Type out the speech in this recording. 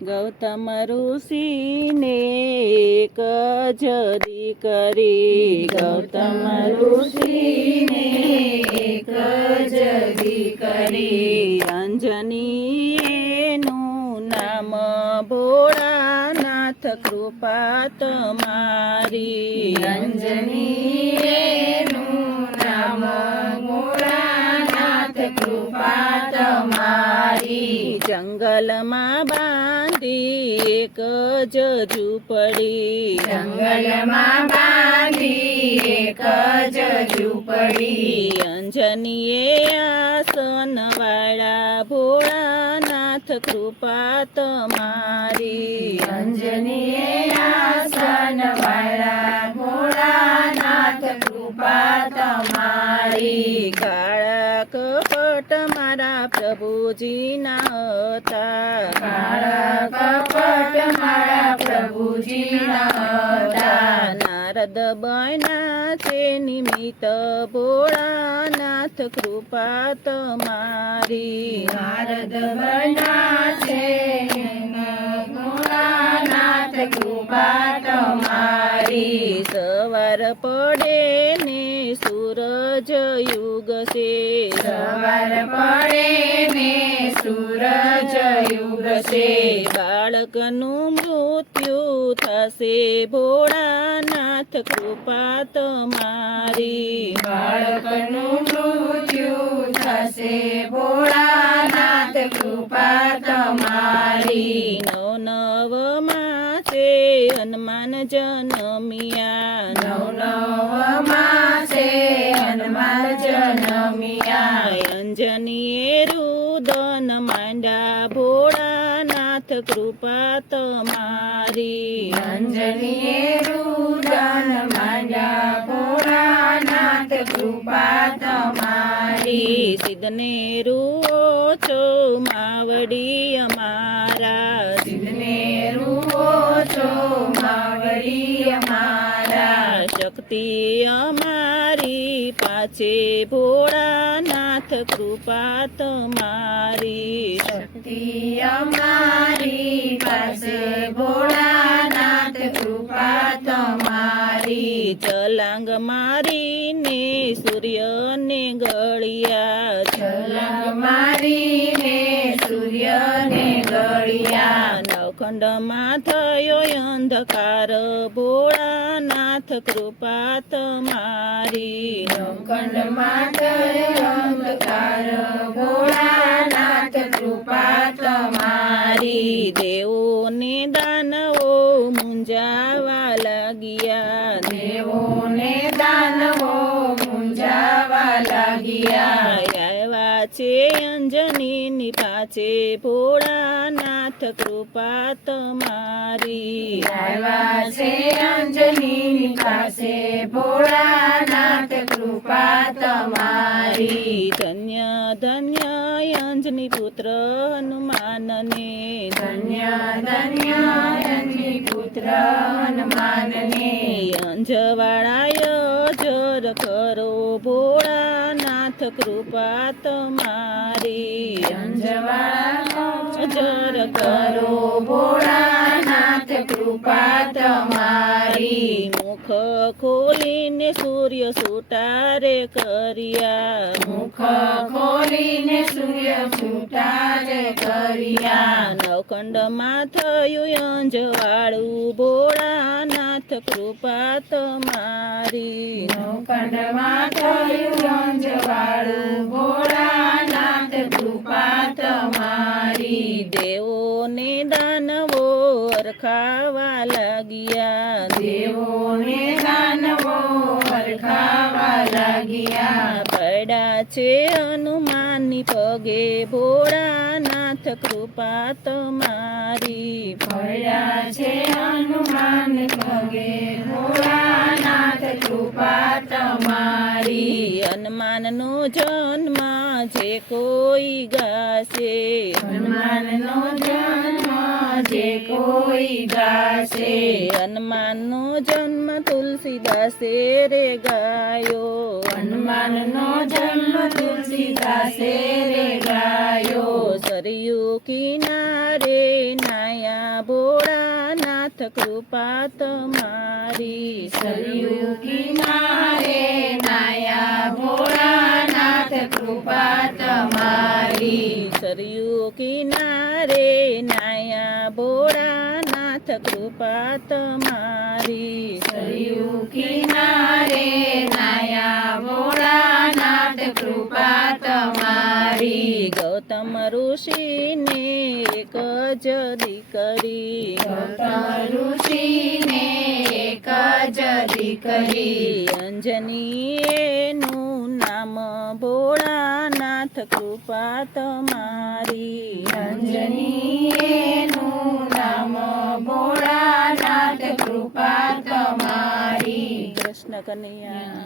ગૌતમ ઋષિને એક જ દીકરી. ગૌતમ ઋષિને એક જ દીકરી. અંજની એનું નામ ભોળાનાથ કૃપા તમારી અંજની એક જ ઝૂંપડી. જંગલમાં બાંધી એક જ ઝૂંપડી. અંજનીએ આસન વાળા ભોળાનાથ કૃપા તમારી. અંજનીએ આસન વાળા ભોળાનાથ કૃપા તમારી. કાળા કપટ મારા પ્રભુજીના હતા. મારા કપટ મારા પ્રભુજીના હતા. નારદ બના છે નિમિત્ત ભોળાનાથ કૃપા તમારી નારદ બના છે ભોળાનાથ કૃપા તમારી સવાર પડે સૂરજ યુગ છે. સવાર પડે ને સૂરજ યુગ છે. બાળકનું મૃત્યુ થશે. ભોળાનાથ કૃપા તમારી. બાળકનું મૃત્યુ થશે. ભોળાનાથ કૃપા તમારી. નવ નવ માસે હનુમાન જનમિયા. રુદન માંડા ભોળાનાથ કૃપા તમારી અંજનીએ રુદન માંડા ભોળાનાથ કૃપા તમારી સિદ્ધને રૂઓ છો માવડી અમારા સિદ્ધને રૂઓ છો માવડી અમારા શક્તિ અમારી પાછે ભોળાનાથ, કૃપા તમારી શક્તિ અમારી પાસે. ભોળાનાથ, કૃપા તમારી. ચલાંગ મારીને સૂર્યને ગળિયા છલાંગ મારીને સૂર્યને ગળિયા નવખંડમાં થયો અંધકાર. ભોળાનાથ કૃપા તમારી નવખંડમાં થયો અંધકાર. ભોળાનાથ કૃપા તમારી દેવોને દાનવો મુંજાવા લાગ્યા. દેવોને દાનવો મુંજાવા લાગ્યા. આવ્યા છે અંજનીની પાછે ભોળાનાથ કૃપા તમારી. છે અંજનીની પાસે ભોળાનાથ કૃપા તમારી. ધન્ય ધન્ય અંજની પુત્ર હનુમાનને. ધન્ય ધન્ય અંજની પુત્ર હનુમાનને. અંજવાળાય કૃપા તમારી અંજવા જર કરો ભોળાનાથ કૃપા તમારી મુખ ખોલીને સૂર્ય સુટારે કર્યા. મુખ ખોલીને સૂર્ય સુટારે કર્યા. નવખંડમાં થયું અંજવાળું ભોળાનાથ કૃપા તમારી. નવખંડમાં થયું અંજવાળું ભોળાનાથ કૃપા તમારી. દેવોને દાનવો અરખાવા લાગ્યા. દેવોને દાનવો અરખાવા લાગ્યા. પડ્યા છે હનુમાનની પગે ભોળાનાથ કૃપા તમારી. પડ્યા છે હનુમાન પગે ભોળાનાથ કૃપા તમારી. હનુમાનનો જન્મ જે કોઈ ગાશે. હનુમાનનો જન્મ જે કોઈ ગાશે. હનુમાનનો જન્મ તુલસીદાસે રે ગાયો. હનુમાનનો જન્મ તુલસીદાસે રે ગાયો. સરયુ કિનારે નાયા ભોળાનાથ કૃપા તમારી. સરયુ કિનારે નાયા ભોળાનાથ કૃપા તમારી. સરયુ કિનારે નાયા ભોળાનાથ કૃપા તમારી સરયુ કિનારે નાયા ભોળાનાથ કૃપા તમારી ગૌતમ ઋષિને એક જ દીકરી ગૌતમ ઋષિને એક જ દીકરી અંજની કૃપા તમારી અંજનીનું નામ ભોળાનાથ કૃપા તમારી કૃષ્ણ કનૈયા.